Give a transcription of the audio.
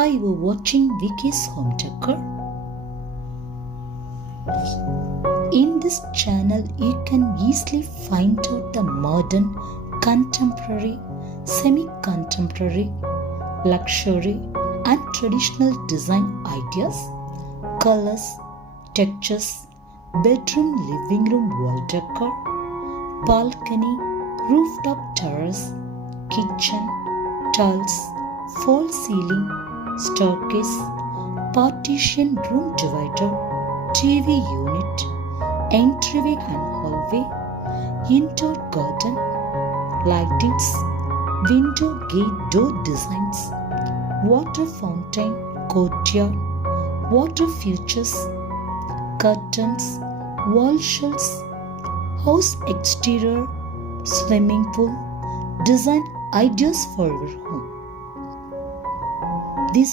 Hi, you're watching Vicky's Home Decor. In this channel, you can easily find out the modern, contemporary, semi-contemporary, luxury and traditional design ideas, colors, textures, bedroom living room wall decor, balcony, rooftop terrace, kitchen, tiles, false ceiling, staircase, partition room divider, TV unit, entryway and hallway, indoor garden, lightings, window gate door designs, water fountain, courtyard, water features, curtains, wall shelves, house exterior, swimming pool, design ideas for your home.